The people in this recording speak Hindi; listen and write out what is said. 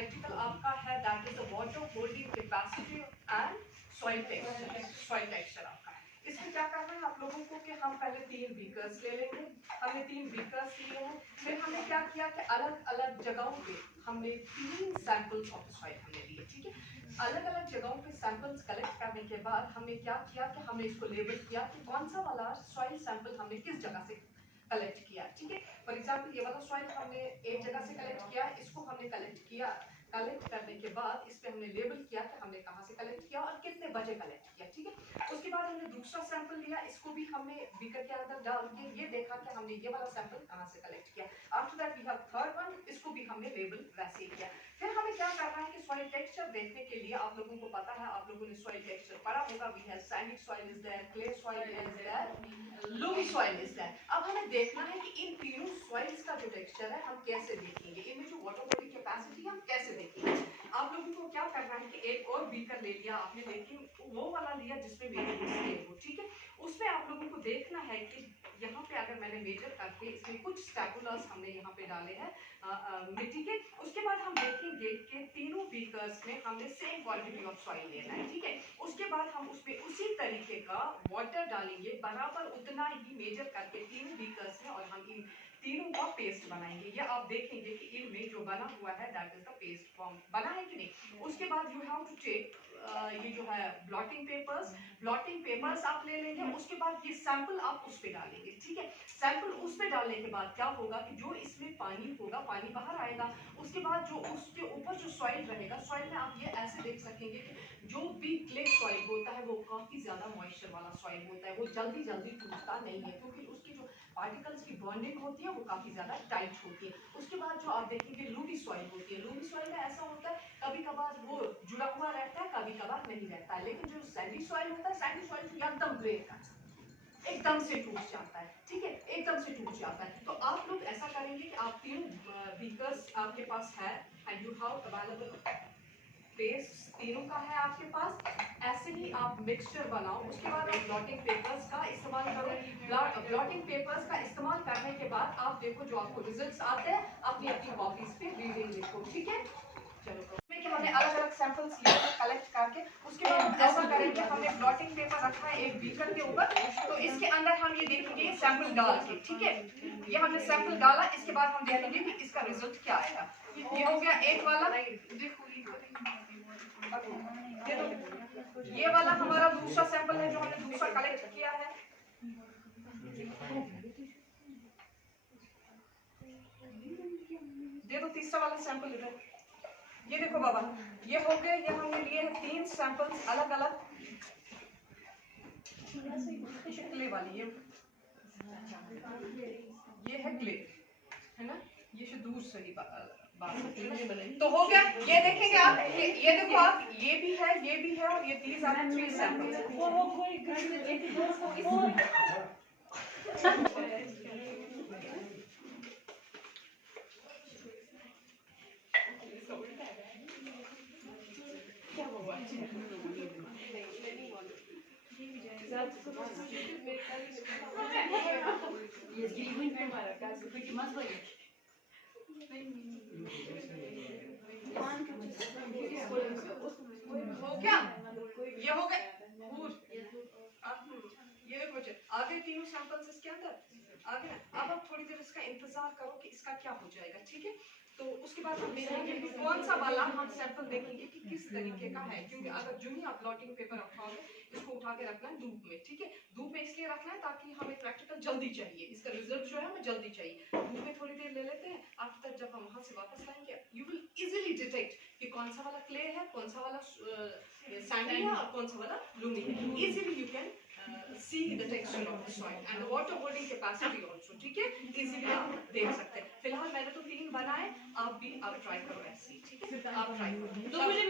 प्रैक्टिकल आपका है that is the water holding capacity and soil texture आपका है। इसमें क्या करना है आप लोगों को कि हम पहले 3 बीकर्स ले लेंगे। हमने 3 बीकर्स लिए हैं। फिर हमने क्या किया कि अलग अलग जगहों पे हमने 3 सैंपल्स ऑफ सॉइल हमने लिए, ठीक है। अलग अलग जगहों पे सैंपल्स कलेक्ट करने के बाद हमने क्या किया कि हमने इसको लेबल किया कि कौन सा वाला सॉइल सैंपल हमने किस जगह से कलेक्ट किया, ठीक है। फॉर एग्जांपल ये वाला सॉइल हमने एक जगह से कलेक्ट किया, इसको हमने कलेक्ट किया। कलेक्ट करने के बाद इस पे हमने लेबल किया कि हमने कहाँ से कलेक्ट किया और कितने बजे कलेक्ट किया, ठीक है। उसके बाद हमने दूसरा सैंपल लिया, इसको भी हमने बीकर के अंदर डाल के ये देखा कि हमने ये वाला सैंपल कहाँ से कलेक्ट किया। After that we have third one, इसको भी हमने लेबल वैसे ही किया। फिर हमें क्या करना है कि सॉइल टेक्सचर देखने के लिए आप लोगों को पता है, आप लोगों ने सॉइल टेक्सचर पढ़ा होगा। We have sandy soil is there, clay soil is there, loamy soil is there. अब हमें देखना है कि इन तीनों सॉइल्स का जो टेक्सचर है हम कैसे देखेंगे, इनमें जो वाटर होल्डिंग कैपेसिटी हम कैसे देखेंगे। आप लोगों को क्या करना है कि एक और बीकर ले लिया आपने, लेकिन वो वाला लिया जिसमें मेजरिंग स्केल हो, ठीक है। उसमें आप लोगों को देखना है कि यहाँ पे अगर मैंने मेजर करके इसमें कुछ स्टैपुलर्स हमने यहाँ पे डाले हैं मिट्टी के। उसके बाद हम देखेंगे कि तीनों बीकर्स में हमने सेम क्वांटिटी ऑफ सॉइल लेना है, ठीक है। उसके बाद हम उसमें उसी तरीके का वाटर डालेंगे, बराबर उतना ही मेजर करके तीनों बीकर्स में, और हम इन तीनों का पेस्ट बनाएंगे। ये आप देखेंगे कि इनमें जो बना हुआ है that is the paste form, बना है कि नहीं। उसके बाद यू हैव टू टेक ये जो है ब्लॉटिंग पेपर्स आप ले लेंगे। उसके बाद ये सैंपल आप उस पे डालेंगे, ठीक है। सैंपल उस पे डालने के बाद क्या होगा कि जो इसमें पानी होगा, पानी बाहर आएगा। उसके बाद जो उसके ऊपर जो सॉइल रहेगा, सॉइल में आप ये ऐसे देख सकेंगे कि जो भी क्ले सॉइल होता है वो काफी ज्यादा मॉइस्चर वाला सॉइल होता है, वो जल्दी जल्दी टूटता नहीं है, क्योंकि उसकी जो पार्टिकल्स की बॉन्डिंग होती है वो काफी ज्यादा टाइट होती है। उसके बाद जो आप देखेंगे लूमी सॉइल होती है। लूमी सॉइल में ऐसा होता है कभी कभार वो जुड़ा हुआ रहता है, कभी कभार नहीं रहता है। लेकिन जो सैंडी सॉइल होता है, सैंडी सॉइल तो एकदम ग्रेट एकदम से टूट जाता है, ठीक है, एकदम से टूट जाता है। तो आप लोग ऐसा करेंगे कि आप तीनों बीकर्स आपके पास है and you have available paste, तीनों का है आपके पास। ऐसे ही आप मिक्सचर बनाओ। उसके बाद आप ब्लॉटिंग पेपर्स का इस्तेमाल करो। ब्लॉटिंग पेपर्स का इस्तेमाल करने के बाद आप देखो जो आपको रिजल्ट्स आते हैं अपनी अपनी कॉपीज पे रीडिंग लिखो, ठीक है। चलो कि हमने अलग अलग सैंपल्स लिए कलेक्ट करके, उसके बाद हम ऐसा करेंगे, हमने ब्लॉटिंग पेपर रखा है एक बीकर के ऊपर, तो इसके अंदर हम ये देखेंगे सैंपल डाल के, ठीक है। ये हमने सैंपल डाला, इसके बाद हम देखेंगे कि इसका रिजल्ट क्या आएगा। ये हो गया एक वाला, ये वाला हमारा दूसरा सैंपल है जो हमने दूसरा कलेक्ट किया है। दे दो तीसरा वाला सैंपल इधर। ये देखो बाबा, ये हो गए, ये हमने लिए हैं 3 सैंपल्स अलग अलग। क्ले वाली ये है क्ले, है ना, ये से दूर से ही बात तो हो गया। ये देखेंगे आप, ये देखो आप, ये भी है, ये भी है, और ये 3 सैंपल्स। हो गया, ये हो गए। ये देखो बच्चे, आगे तीनों सैंपल्स इसके अंदर आ गए। अब आप थोड़ी देर इसका इंतजार करो कि इसका क्या हो जाएगा, ठीक है। तो उसके बाद हम देखेंगे कि कौन सा वाला हम सैंपल देखेंगे कि किस तरीके का है, क्योंकि अगर जो ही आप ब्लॉटिंग पेपर रखोगे इसको उठा के रखना है धूप में, ठीक है। धूप में इसलिए रखना है ताकि हमें प्रैक्टिकल जल्दी चाहिए, इसका रिजल्ट जो है हमें जल्दी चाहिए। धूप में थोड़ी देर ले लेते हैं, आफ्टर जब हम वहां से वापस आएंगे यू विल इजीली डिटेक्ट कि कौन सा वाला क्ले है, कौन सा वाला सैंडी है और कौन सा वाला लूमी है। Easily you can see the texture of the soil and the water holding capacity also, ठीक है, इजीली आप देख सकते हैं। फिलहाल मैंने तो 3 बनाए, आप भी आप ट्राई करो ऐसे, ठीक है, आप ट्राई करो। तो मुझे